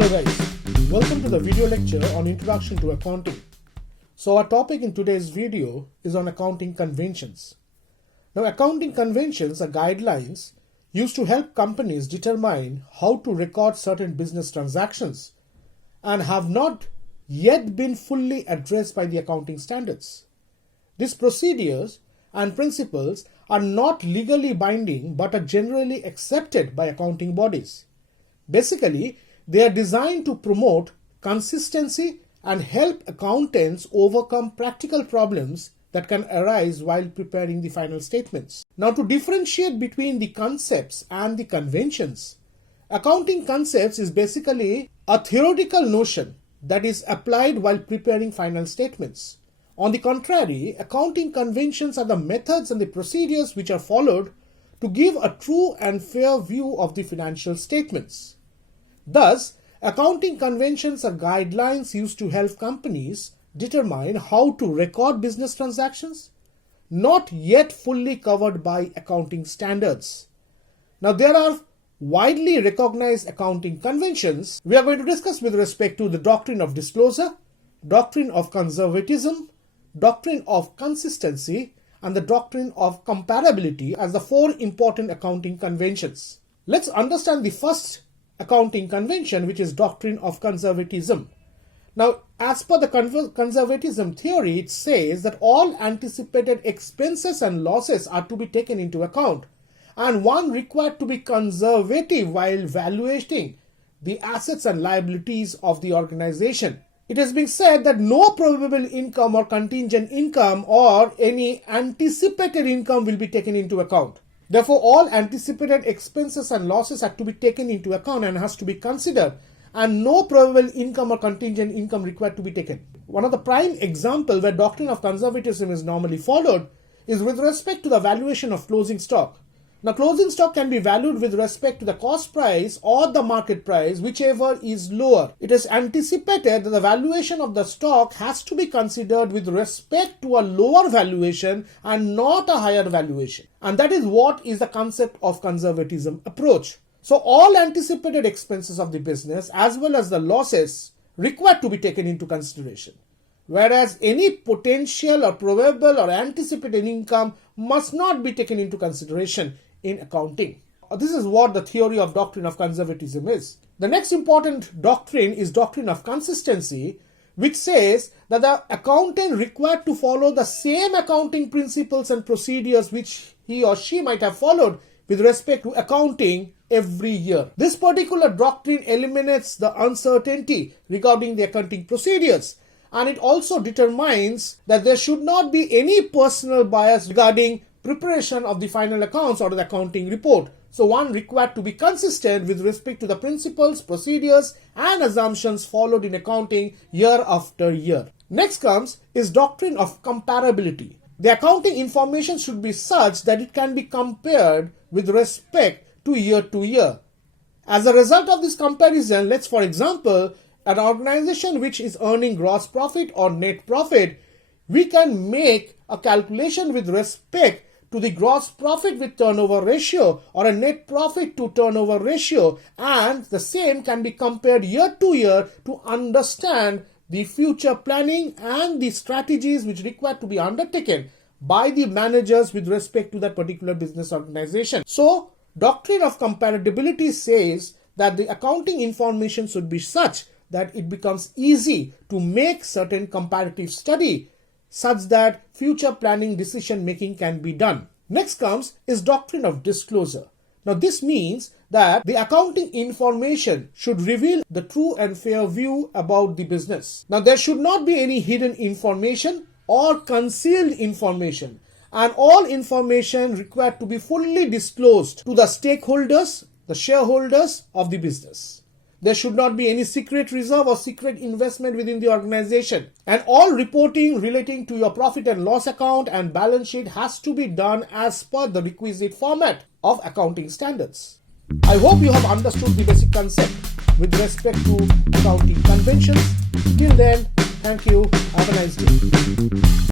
Hello guys, welcome to the video lecture on Introduction to Accounting. So our topic in today's video is on accounting conventions. Now accounting conventions are guidelines used to help companies determine how to record certain business transactions and have not yet been fully addressed by the accounting standards. These procedures and principles are not legally binding but are generally accepted by accounting bodies. Basically, they are designed to promote consistency and help accountants overcome practical problems that can arise while preparing the final statements. Now, to differentiate between the concepts and the conventions, accounting concepts is basically a theoretical notion that is applied while preparing final statements. On the contrary, accounting conventions are the methods and the procedures which are followed to give a true and fair view of the financial statements. Thus, accounting conventions are guidelines used to help companies determine how to record business transactions, not yet fully covered by accounting standards. Now, there are widely recognized accounting conventions we are going to discuss with respect to the Doctrine of Disclosure, Doctrine of Conservatism, Doctrine of Consistency, and the Doctrine of Comparability as the four important accounting conventions. Let's understand the first accounting convention, which is Doctrine of Conservatism. Now, as per the conservatism theory, it says that all anticipated expenses and losses are to be taken into account, and one required to be conservative while valuating the assets and liabilities of the organization. It has been said that no probable income or contingent income or any anticipated income will be taken into account. Therefore, all anticipated expenses and losses have to be taken into account and has to be considered, and no probable income or contingent income required to be taken. One of the prime examples where Doctrine of Conservatism is normally followed is with respect to the valuation of closing stock. Now, closing stock can be valued with respect to the cost price or the market price, whichever is lower. It is anticipated that the valuation of the stock has to be considered with respect to a lower valuation and not a higher valuation. And that is what is the concept of conservatism approach. So all anticipated expenses of the business as well as the losses required to be taken into consideration, whereas any potential or probable or anticipated income must not be taken into consideration in accounting. This is what the theory of Doctrine of Conservatism is. The next important doctrine is Doctrine of Consistency, which says that the accountant required to follow the same accounting principles and procedures which he or she might have followed with respect to accounting every year. This particular doctrine eliminates the uncertainty regarding the accounting procedures, and it also determines that there should not be any personal bias regarding preparation of the final accounts or the accounting report. So one required to be consistent with respect to the principles, procedures, and assumptions followed in accounting year after year. Next comes is Doctrine of Comparability. The accounting information should be such that it can be compared with respect to year. As a result of this comparison, let's for example, an organization which is earning gross profit or net profit, we can make a calculation with respect to the gross profit with turnover ratio or a net profit to turnover ratio, and the same can be compared year to year to understand the future planning and the strategies which require to be undertaken by the managers with respect to that particular business organization. So, Doctrine of Comparability says that the accounting information should be such that it becomes easy to make certain comparative study such that future planning decision making can be done. Next comes is Doctrine of Disclosure. Now this means that the accounting information should reveal the true and fair view about the business. Now there should not be any hidden information or concealed information, and all information required to be fully disclosed to the stakeholders, the shareholders of the business. There should not be any secret reserve or secret investment within the organization. And all reporting relating to your profit and loss account and balance sheet has to be done as per the requisite format of accounting standards. I hope you have understood the basic concept with respect to accounting conventions. Till then, thank you. Have a nice day.